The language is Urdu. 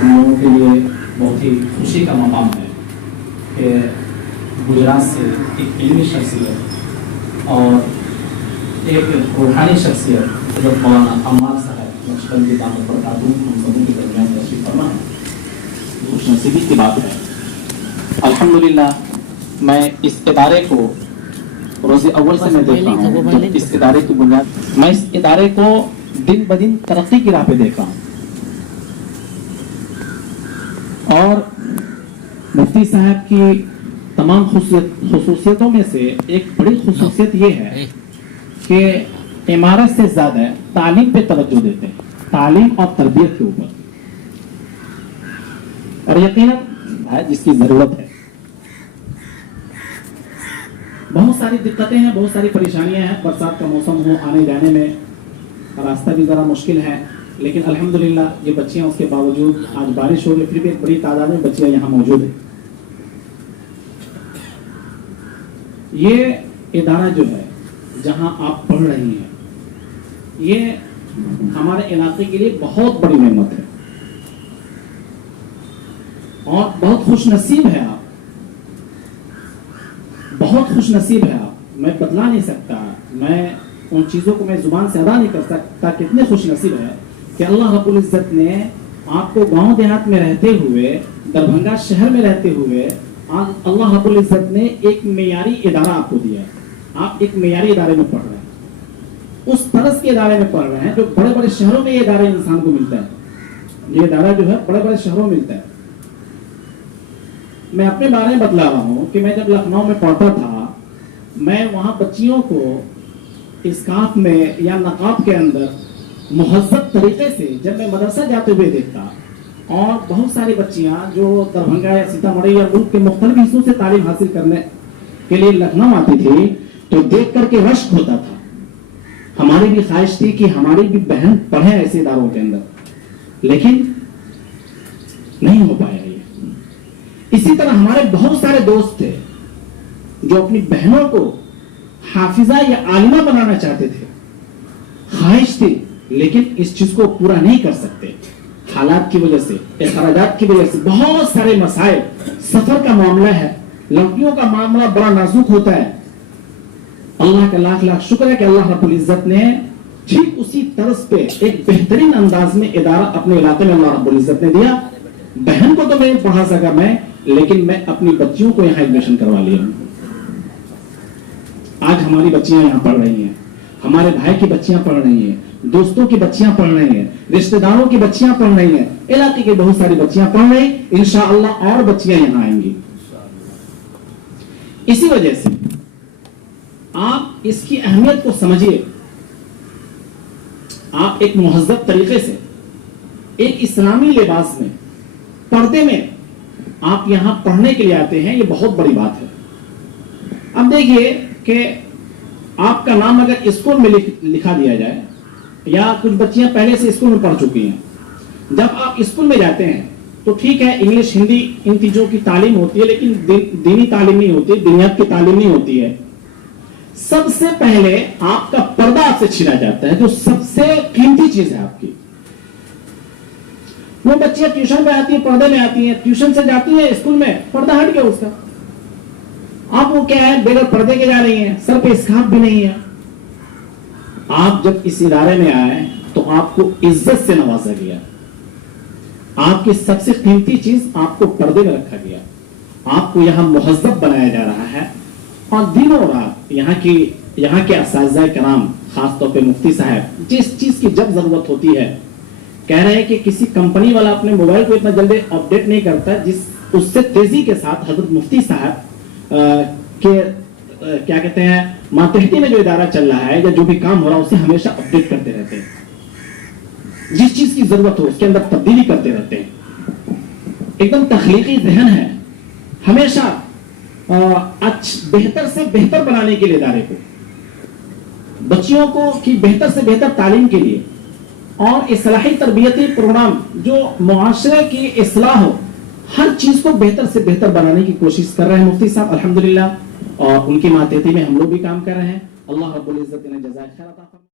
ہم لوگوں کے لیے بہت ہی خوشی کا مقام ہے کہ گجرات سے ایک علمی شخصیت اور ایک روحانی شخصیت حضرت مولانا عمار صاحب نقشبندی دامت برکاتہ ہم سبوں کے درمیان تشریف فرما ہے، خوش نصیبی کی بات ہے۔ الحمدللہ میں اس ادارے کو روز اول سے میں دیکھ رہا ہوں، جب اس ادارے کی بنیاد میں اس ادارے کو دن بدن ترقی کی راہ پہ دیکھ رہا ہوں، اور مفتی صاحب کی تمام خصوصیتوں میں سے ایک بڑی خصوصیت یہ ہے کہ عمارت سے زیادہ تعلیم پہ توجہ دیتے ہیں، تعلیم اور تربیت کے اوپر، اور یقیناً جس کی ضرورت ہے۔ بہت ساری دقتیں ہیں، بہت ساری پریشانیاں ہیں، برسات کا موسم ہو، آنے جانے میں راستہ بھی ذرا مشکل ہے، لیکن الحمدللہ یہ بچیاں اس کے باوجود آج بارش ہو گئی پھر بھی ایک بڑی تعداد میں بچیاں یہاں موجود ہیں۔ یہ ادارہ جو ہے جہاں آپ پڑھ رہی ہیں یہ ہمارے علاقے کے لیے بہت بڑی نعمت ہے اور بہت خوش نصیب ہے آپ، بہت خوش نصیب ہے آپ، میں بتلا نہیں سکتا، میں ان چیزوں کو میں زبان سے ادا نہیں کر سکتا کتنے خوش نصیب ہے کہ اللہ رب العزت نے آپ کو گاؤں دیہات میں رہتے ہوئے، دربھنگا شہر میں رہتے ہوئے، اللہ رب العزت نے ایک معیاری ادارہ آپ کو دیا ہے۔ آپ ایک معیاری ادارے میں پڑھ رہے ہیں، اس طرز کے ادارے میں پڑھ رہے ہیں جو بڑے بڑے شہروں میں یہ ادارہ انسان کو ملتا ہے، یہ ادارہ جو ہے بڑے بڑے شہروں میں ملتا ہے۔ میں اپنے بارے میں بتلا رہا ہوں کہ میں جب لکھنؤ میں پڑھتا تھا، میں وہاں بچیوں کو اسکارف میں یا نقاب کے اندر مہذب طریقے سے جب میں مدرسہ جاتے ہوئے دیکھتا، اور بہت ساری بچیاں جو دربھنگا یا سیتامڑھی یا ملک کے مختلف حصوں سے تعلیم حاصل کرنے کے لیے لکھنؤ آتی تھی تو دیکھ کر کے رشک ہوتا تھا۔ ہماری بھی خواہش تھی کہ ہماری بھی بہن پڑھے ایسے اداروں کے اندر، لیکن نہیں ہو پایا یہ۔ اسی طرح ہمارے بہت سارے دوست تھے جو اپنی بہنوں کو حافظہ یا عالمہ بنانا چاہتے تھے، خواہش تھی، لیکن اس چیز کو پورا نہیں کر سکتے حالات کی وجہ سے، اخراجات کی وجہ سے، بہت سارے مسائل، سفر کا معاملہ ہے، لڑکیوں کا معاملہ بڑا نازک ہوتا ہے۔ اللہ کا لاکھ لاکھ شکر ہے کہ اللہ رب العزت نے ٹھیک اسی طرز پہ ایک بہترین انداز میں ادارہ اپنے علاقے میں اللہ رب العزت نے دیا۔ بہن کو تو میں پڑھا سکا میں، لیکن میں اپنی بچیوں کو یہاں ایڈمیشن کروا لیا ہوں۔ آج ہماری بچیاں یہاں پڑھ رہی ہیں، ہمارے بھائی کی بچیاں پڑھ رہی ہیں، دوستوں کی بچیاں پڑھ رہی ہیں، رشتہ داروں کی بچیاں پڑھ رہی ہیں، علاقے کی بہت ساری بچیاں پڑھ رہی ہیں، انشاءاللہ اور بچیاں یہاں آئیں گی۔ اسی وجہ سے آپ اس کی اہمیت کو سمجھیے، آپ ایک مہذب طریقے سے ایک اسلامی لباس میں، پردے میں آپ یہاں پڑھنے کے لیے آتے ہیں، یہ بہت بڑی بات ہے۔ اب دیکھیے کہ آپ کا نام اگر اسکول میں لکھا دیا جائے، یا کچھ بچیاں پہلے سے اسکول میں پڑھ چکی ہیں، جب آپ اسکول میں جاتے ہیں تو ٹھیک ہے انگلش ہندی ان چیزوں کی تعلیم ہوتی ہے، لیکن دینی تعلیم نہیں ہوتی، دنیات کی تعلیم نہیں ہوتی ہے۔ سب سے پہلے آپ کا پردہ آپ سے چھینا جاتا ہے، جو سب سے قیمتی چیز ہے آپ کی۔ وہ بچیاں ٹیوشن پہ آتی ہیں، پردے میں آتی ہیں، ٹیوشن سے جاتی ہیں اسکول میں، پردہ ہٹ گیا اس کا، آپ وہ کیا ہے بغیر پردے کے جا رہی ہیں، سر پہ اسکارف بھی نہیں ہے۔ آپ جب اس ادارے میں آئے تو آپ کو عزت سے نوازا گیا، آپ کی سب سے قیمتی چیز آپ کو پردے میں رکھا گیا، آپ کو یہاں مہذب بنایا جا رہا ہے، اور دن و رات یہاں کے اساتذہ کرام، خاص طور پہ مفتی صاحب، جس چیز کی جب ضرورت ہوتی ہے، کہہ رہے ہیں کہ کسی کمپنی والا اپنے موبائل کو اتنا جلدی اپڈیٹ نہیں کرتا اس سے تیزی کے ساتھ حضرت مفتی صاحب کے کیا کہتے ہیں ماتحتی میں جو ادارہ چل رہا ہے یا جو بھی کام ہو رہا ہے اسے ہمیشہ اپڈیٹ کرتے رہتے ہیں، جس چیز کی ضرورت ہو اس کے اندر تبدیلی کرتے رہتے ہیں، ایک دم تخلیقی ذہن ہے، ہمیشہ بہتر سے بہتر بنانے کے لیے ادارے کو، بچیوں کو کی بہتر سے بہتر تعلیم کے لیے، اور اصلاحی تربیتی پروگرام جو معاشرے کی اصلاح ہو، ہر چیز کو بہتر سے بہتر بنانے کی کوشش کر رہے ہیں مفتی صاحب الحمدللہ، اور ان کی ماتحتی میں ہم لوگ بھی کام کر رہے ہیں۔ اللہ رب العزت نے جزائے خیر عطا فرمائے۔